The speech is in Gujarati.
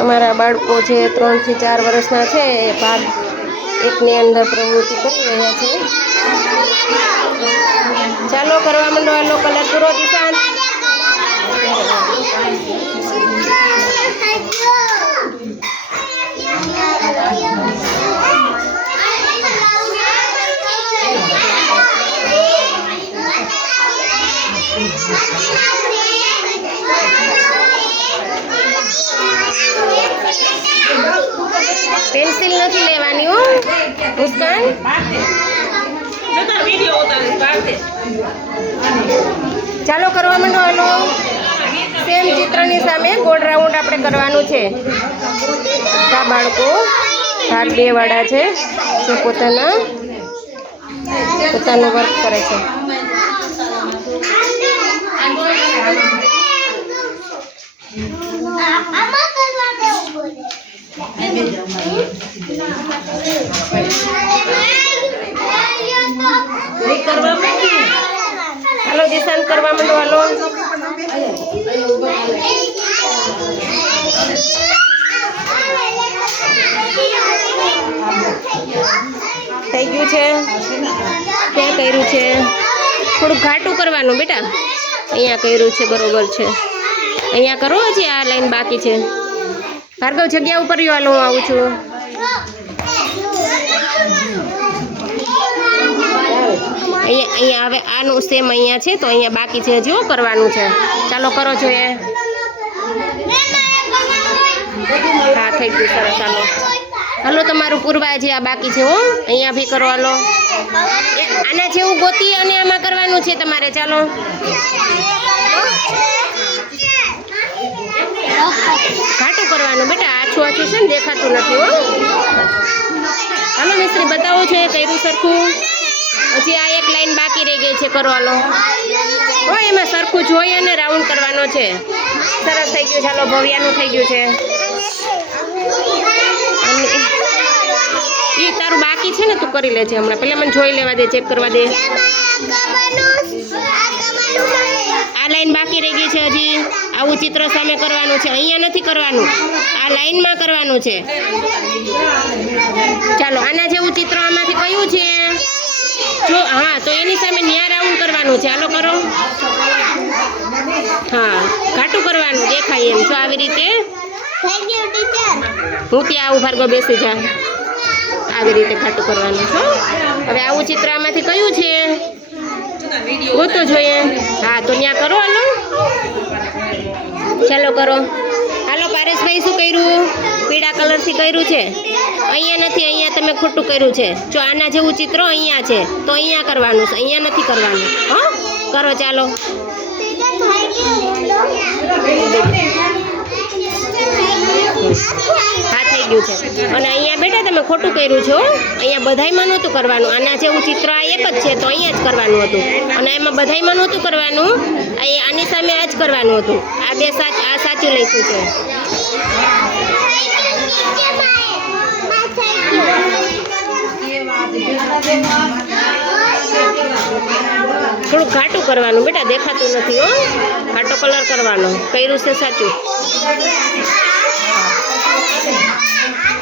અમારા બાળકો જે ત્રણથી ચાર વર્ષના છે, એ ભાગ એકની અંદર પ્રવૃત્તિ કરી રહ્યા છે. ચાલો, કરવા માંડો આલો કલર પૂરો દિશાન નથી લેવાની હો. મુસ્કાન ચાલો કરવા માંડો હાલો સેમ ચિત્રની સામે ગોળ રાઉન્ડ આપણે કરવાનું છે. આ બાળકો ભાગ બે વાળા છે. જે પોતાના પોતાનું વર્ક કરે છે. માંડી હાલો દિશાંત કરવા માંડો, હાલો. થઈ ગયું છે? ક્યાં કર્યું છે? થોડુંક ઘાટું કરવાનું, બેટા. અહીંયા કર્યું છે, બરોબર છે. અહીંયા કરો હજી આ લાઈન બાકી છે. ભાર્ગવ, જગ્યા ઉપર હાલો, આવું છું. અહીંયા અહીંયા હવે આનું સેમ અહીંયા છે, તો અહીંયા બાકી છે હજી કરવાનું છે. ચાલો, કરો જોઈએ હા, થઈ ગયું, સરસ ચાલો હલો, તમારું પૂરવા જે આ બાકી છે, હો. અહીંયા બી કરો, હાલો. આના જેવું ગોતી અને આમાં કરવાનું છે તમારે, ચાલો ઘાટું કરવાનું આછું છે ને, દેખાતું નથી, હો. હાલો મિસ્ત્રી, બતાવો છો કર્યું સરખું? હજી આ એક લાઈન બાકી રહી ગઈ છે કરવાનો. હો, એમાં સરખું જોઈ અને રાઉન્ડ કરવાનો છે. સરસ થઈ ગયું ચાલો ભવ્યાનું થઈ ગયું છે. એ તારું બાકી છે ને, તું કરી લેજે હમણાં. પહેલાં મને જોઈ લેવા દે, ચેક કરવા દે. આ લાઈન બાકી રહી ગઈ છે હજી. આવું ચિત્ર સામે કરવાનું છે. અહીંયા નથી કરવાનું. આ લાઈનમાં કરવાનું છે. ચાલો, આના જેવું ચિત્ર આમાંથી કયું છે? જો, હા, તો એની સામે ન્યા રાઉન્ડ કરવાનું છે. હાલો, કરો. હા, ઘાટું કરવાનું દેખાય એમ. જો, આવી રીતે. હું ત્યાં આવું, ભાર્ગવ, બેસી જા. આવી રીતે ઘાટું કરવાનું છો. હવે આવું ચિત્ર આમાંથી કયું છે? હું તો જોઈએ. હા તો ત્યાં કરો હાલો. ચાલો કરો. હાલો પારેશભાઈ શું કર્યું? પીળા કલરથી કર્યું છે? અહીંયા નથી અહીંયા તમે ખોટું કર્યું છે. જો આના જેવું ચિત્ર અહીંયા છે તો અહીંયા કરવાનું છે. અહીંયા નથી કરવાનું. હો? કરો ચાલો. હા, થઈ ગયું છે. અને અહીંયા બેટા તમે ખોટું કર્યું છો અહીંયા બધાયમાં નહોતું કરવાનું. આના જેવું ચિત્ર આ એક જ છે, તો અહીંયા જ કરવાનું હતું. અને એમાં બધાયમાં નહોતું કરવાનું. આની સામે આ જ કરવાનું હતું. આ બે સાચ, આ સાચું લખ્યું છે. થોડુંક ઘાટું કરવાનું બેટા, દેખાતું નથી, હો. ઘાટો કલર કરવાનો. કર્યું છે સાચું. 爸爸。